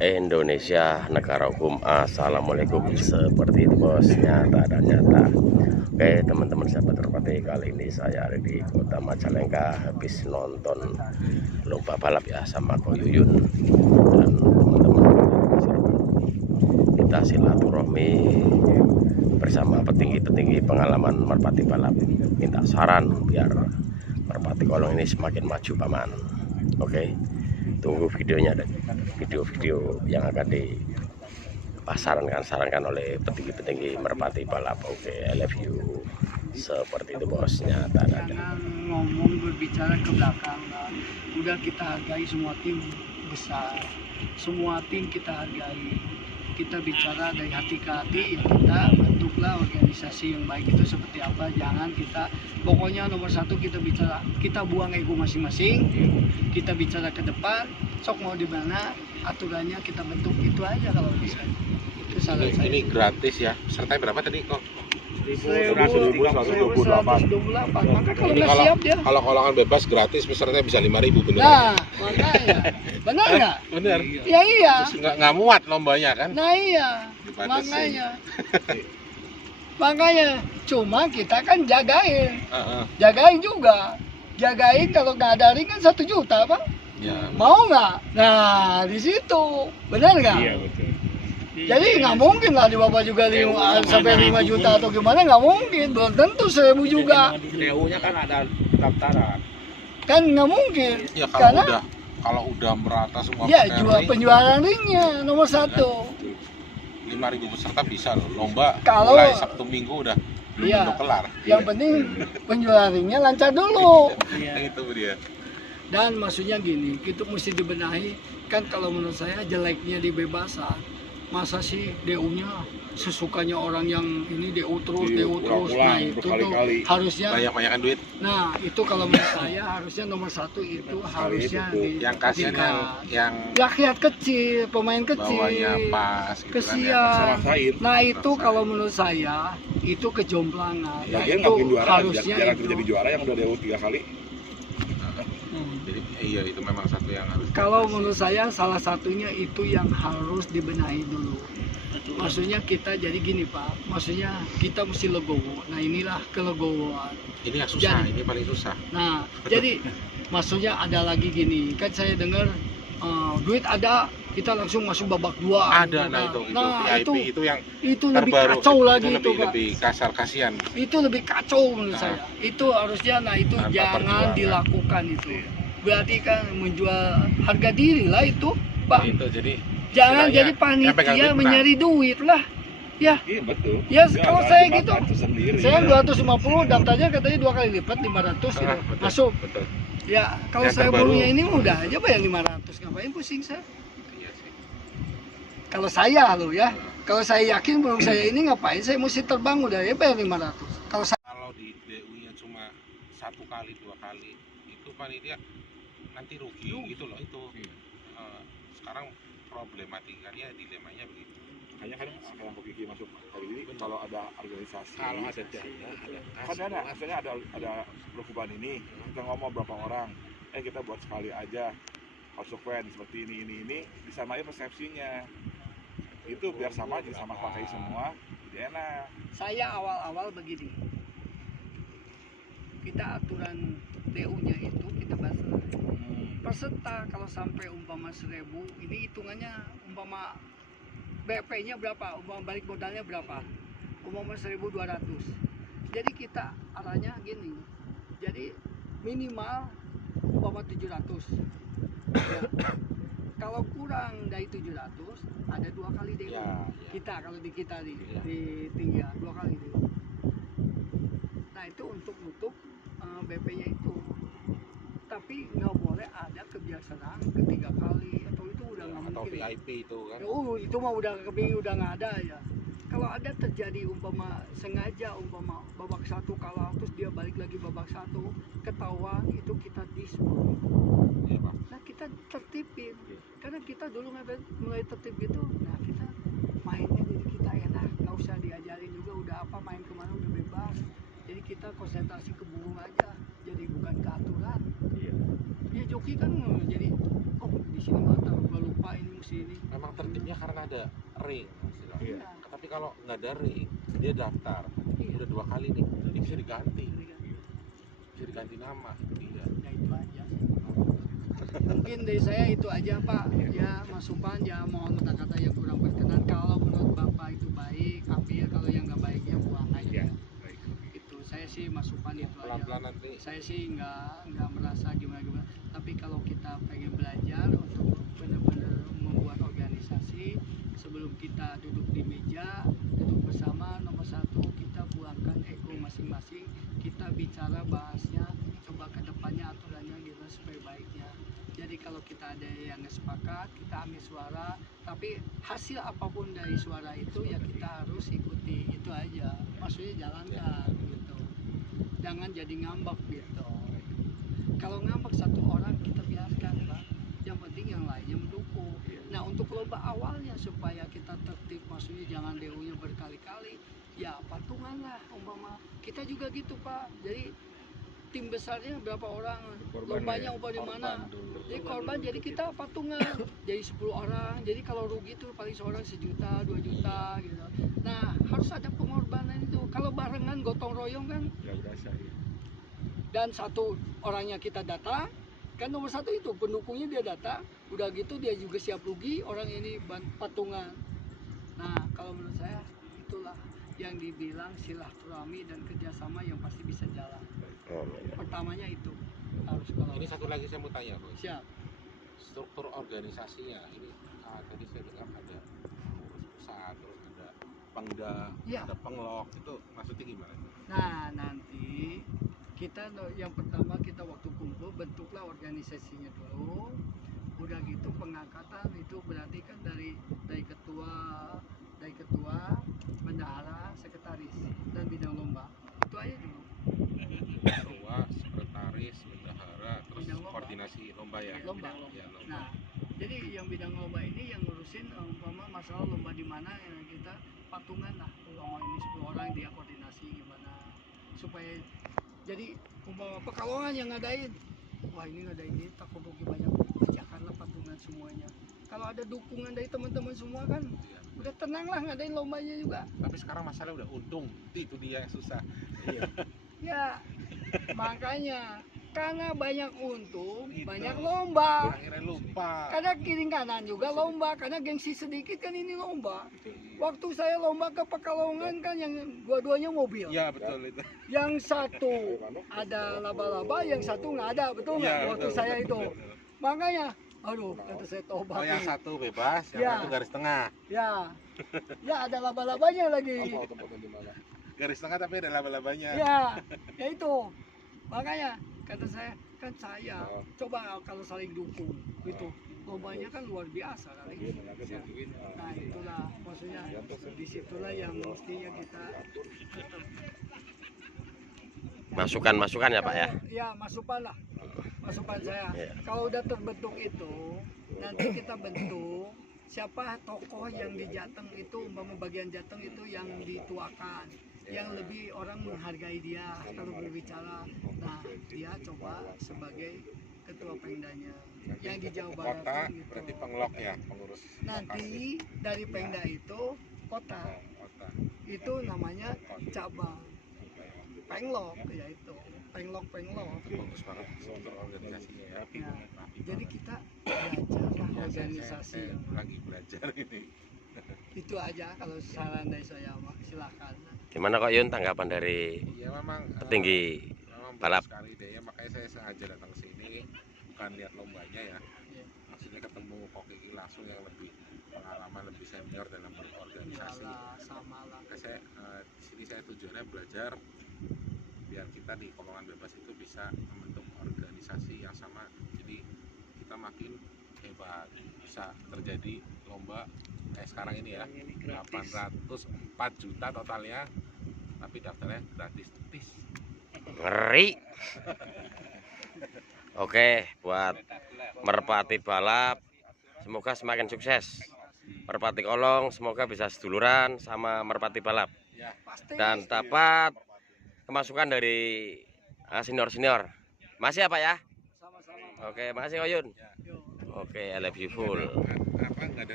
Indonesia negara hukum. Assalamualaikum. Seperti itu bos, nyata dan nyata. Oke teman-teman sahabat terpati, kali ini saya ada di kota Majalengka, habis nonton lomba balap ya sama Ko Yuyun dan teman-teman. Kita silaturahmi bersama petinggi-petinggi pengalaman merpati balap, minta saran biar merpati kolong ini semakin maju paman. Oke, tunggu videonya dan video-video yang akan disarankan oleh petinggi-petinggi merpati balap. Oke, I love you. Seperti itu bos, nyata. Jangan ngomong berbicara ke belakang lah. Udah kita hargai semua tim besar, semua tim kita hargai. Kita bicara dari hati ke hati, ya kita bentuklah organisasi yang baik itu seperti apa. Jangan kita, pokoknya nomor satu kita bicara, kita buang ego masing-masing, kita bicara ke depan, sok mau di mana, aturannya kita bentuk, itu aja kalau bisa. Itu saran saya. Ini gratis ya, pesertanya berapa tadi kok? 1128. Maka kalau nggak siap dia. Kalau kolongan bebas gratis, pesertanya bisa 5.000 bener. Nah, makanya. Benar nggak? Bener. Ya iya. Nggak muat lombanya kan? Nah iya. Dibatasin. Makanya. Cuma kita kan jagain. Jagain juga. Jagain kalau nggak ada ring kan 1 juta, Pak. Ya. Mau nggak? Nah, di situ. Benar nggak? Iya betul. Jadi nggak mungkin lah di Bapak juga sampai 5 juta atau gimana, nggak mungkin, belum tentu 1.000 juga. DU-nya kan ada pendaftaran. Kan nggak mungkin. Ya Karena kalau udah merata semua ya peserta, penjualan ringnya nomor 1. 5.000 peserta bisa loh. Lomba Kalau- mulai Sabtu Minggu udah Iya. belum kelar. Yang penting penjualan ringnya lancar dulu. Itu dia. Dan maksudnya gini, itu mesti dibenahi. Kan kalau menurut saya jeleknya di bebasan, masa sih DU-nya sesukanya orang yang ini DU terus, DU terus. Nah itu tuh harusnya. Banyak-banyakan duit. Nah itu kalau menurut saya harusnya nomor 1 itu harusnya Yang kasihan yang rakyat kecil, pemain kecil. bawahnya pas gitu kan ya. Kesian. Nah itu kalau menurut saya itu kejomplangan. Nah, Lagian itu nggak bikin juara, harusnya jarang itu. jadi juara yang udah DU 3 kali. Jadi iya itu memang satu yang harus. Kalau menurut saya salah satunya itu yang harus dibenahi dulu. Maksudnya kita jadi gini Pak, maksudnya kita mesti legowo. Nah inilah kelegowoan. Ini yang susah, Jadi- ini paling susah. Nah jadi maksudnya ada lagi gini, kan saya dengar duit ada, kita langsung masuk babak 2. Ada VIP itu yang itu lebih terbaru. kacau lagi itu itu Pak. lebih kasar kasihan. Itu lebih kacau menurut Nah. saya. Itu harusnya, nah itu Tanpa jangan perjuangan. dilakukan itu. Berarti kan menjual harga diri lah itu Pak. Itu jadi Jangan istilahnya jadi yang pegang duit panitia menang. mencari duit lah. Ya, Iya betul. ya Dia kalau ada saya di gitu, kartu sendiri, saya ya. 250 daftarnya katanya 2 kali lipat 500 gitu. betul, Masuk. Betul. Ya, kalau Yang saya terbaru. burunya ini udah aja bayar 500, ngapain pusing saya? Iya sih. Kalau saya loh ya, kalau saya yakin belum saya ini ngapain saya mesti terbang udah ya bayar 500. Kalau saya Kalau di DU-nya cuma 1 kali 2 kali itu panitia nanti rugi gitu loh itu. Sekarang problematikanya dilemanya begitu. Makanya kan yang Ko Kiki masuk kali ini kalau ada organisasi. Kalau ada dana, ada Kan ada, misalnya ada perkumpulan ini, kita ngomong berapa orang, kita buat sekali aja, konsekuen seperti ini, disamain persepsinya. Itu biar sama, jadi sama pakai semua, jadi enak. saya awal-awal begini. Kita aturan DU-nya itu kita bahas peserta kalau sampai umpama 1.000 ini hitungannya umpama BP-nya berapa, umpama balik modalnya berapa, umpama 1.200. Jadi kita arahnya gini, jadi minimal umpama 700 ya. Kalau kurang dari 700 ada 2 kali DU kita, kalau di kita di tinggi 2 kali DU. Nah itu untuk nutup BP-nya itu. Tapi nggak boleh ada kebiasaan ketiga kali atau itu udah nggak Atau mungkin. VIP itu kan. Itu mah udah nggak ada ya. Kalau ada terjadi umpama sengaja umpama babak 1 kalah terus dia balik lagi babak 1 ketahuan, itu kita dispon. Iya, Pak. Nah kita tertipin karena kita dulu mulai tertib gitu. Nah kita mainnya jadi kita enak, nggak usah diajarin juga udah apa, main kemana udah bebas. Jadi kita konsentrasi ke burung aja, jadi bukan ke aturan. Ya joki kan jadi oh di sini mata lupa ini mesti ini. Memang tertibnya karena ada ring. Iya. Tapi kalau nggak ada ring, dia daftar. Iya. Udah 2 kali nih, ini bisa diganti. Bisa diganti nama. Iya. Ya itu aja. Mungkin dari saya itu aja Pak. Ya masukan ya mohon kata-kata yang kurang berkenan. Kalau menurut Bapak itu baik, ambil. Kalau yang nggak baiknya buang aja. Itu saya sih masukan itu aja. Pelan-pelan nanti. Saya sih nggak merasa gimana-gimana. Tapi kalau kita pengen belajar untuk benar-benar membuat organisasi, sebelum kita duduk di meja, duduk bersama, nomor satu kita buangkan ego masing-masing. Kita bicara bahasnya, coba ke depannya aturannya gimana supaya baiknya. Jadi kalau kita ada yang sepakat, kita ambil suara, tapi hasil apapun dari suara itu ya kita harus ikuti, itu aja. Maksudnya jalankan gitu. Jangan jadi ngambek gitu. Kalau ngambek satu orang kita biarkan Pak. Yang penting yang lainnya mendukung. Nah untuk lomba awalnya supaya kita tertib, maksudnya jangan DU-nya berkali-kali, ya patungan lah umpama. Kita juga gitu Pak. Jadi tim besarnya berapa orang, lombanya umpama di mana. Jadi korban jadi kita patungan. Jadi 10 orang. Jadi kalau rugi tuh paling seorang 1 juta, 2 juta gitu. Nah harus ada pengorbanan itu. Kalau barengan gotong royong kan Nggak berasa. dan satu orangnya kita data kan nomor satu itu pendukungnya dia data, udah gitu dia juga siap rugi, orang ini patungan. Nah kalau menurut saya itulah yang dibilang silaturahmi dan kerjasama yang pasti bisa jalan. Pertamanya itu harus kalau Ini satu lagi saya mau tanya, Bos. siap. Struktur organisasinya ini tadi saya dengar ada pengurus pusat, terus ada pengda, Iya. ada penglok, itu maksudnya gimana? Nah nanti kita yang pertama kita waktu kumpul bentuklah organisasinya dulu. Udah gitu pengangkatan itu berarti kan dari ketua, bendahara, sekretaris dan bidang lomba. Itu aja dulu. Ketua, sekretaris, bendahara, terus Bidang lomba. koordinasi lomba ya. Lomba. Ya, lomba. Nah, jadi yang bidang lomba ini yang ngurusin umpama masalah lomba di mana yang kita patungan lah. Umpama ini 10 orang dia koordinasi gimana supaya jadi umpama Pekalongan yang ngadain, wah ini ngadain ini takut rugi banyak, kerjakanlah patungan semuanya. Kalau ada dukungan dari teman-teman semua kan Iya. udah tenang lah ngadain lombanya juga. Tapi sekarang masalah udah untung, itu dia yang susah. Ya makanya karena banyak untung, Gitu. banyak lomba. Akhirnya lupa. Karena kiri kanan juga lomba, karena gengsi sedikit kan ini lomba. Waktu saya lomba ke Pekalongan kan yang dua-duanya mobil. Iya betul itu. Yang satu ada laba-laba, yang satu nggak ada, betul nggak? Iya, Waktu betul, saya betul, itu. betul. Makanya, aduh, kata saya tobat. Oh yang nih. satu bebas, yang Ya. satu garis tengah. Ya, ya ada laba-labanya lagi. Tempatnya di mana? Garis tengah tapi ada laba-labanya. Ya itu. Makanya kata saya kan saya coba kalau saling dukung gitu. Lombanya kan luar biasa kali. Nah itulah maksudnya disitulah yang mestinya kita Masukan-masukan ya Pak ya. Ya masukan lah, masukan saya. Iya. Kalau udah terbentuk itu, nanti kita bentuk siapa tokoh yang di Jateng itu, umpama bagian Jateng itu yang dituakan, yang lebih orang menghargai dia kalau berbicara. Nah dia coba sebagai ketua pengdanya. Yang di Jawa Barat Kota kan gitu. berarti penglok ya, pengurus. Nanti dari pengda itu kota, Kota. itu namanya cabang. Penglok ya itu penglok Bagus banget struktur organisasinya ya. ya. Jadi kita belajar organisasi Saya lagi belajar ini. itu aja kalau saran dari saya Mak. Silakan. Gimana kok Yun tanggapan dari Ya memang petinggi memang balap? bagus sekali deh ya, makanya saya sengaja datang ke sini bukan lihat lombanya ya. Iya. Maksudnya ketemu Kokiki langsung yang lebih pengalaman, lebih senior dalam berorganisasi. Iyalah sama lah. Maka saya di sini saya tujuannya belajar biar kita di Pekalongan Bebas itu bisa membentuk organisasi yang sama, jadi kita makin hebat, bisa terjadi lomba kayak sekarang ini ya, 804 juta totalnya, tapi daftarnya gratis. Ngeri. Oke, buat Merpati Balap semoga semakin sukses. Merpati Kolong semoga bisa seduluran sama Merpati Balap Ya, Pasti. dan dapat kemasukan dari senior-senior. Masih apa ya? Sama-sama. Oke, makasih Oyun. Yo. Oke, I love you full. Nggak ada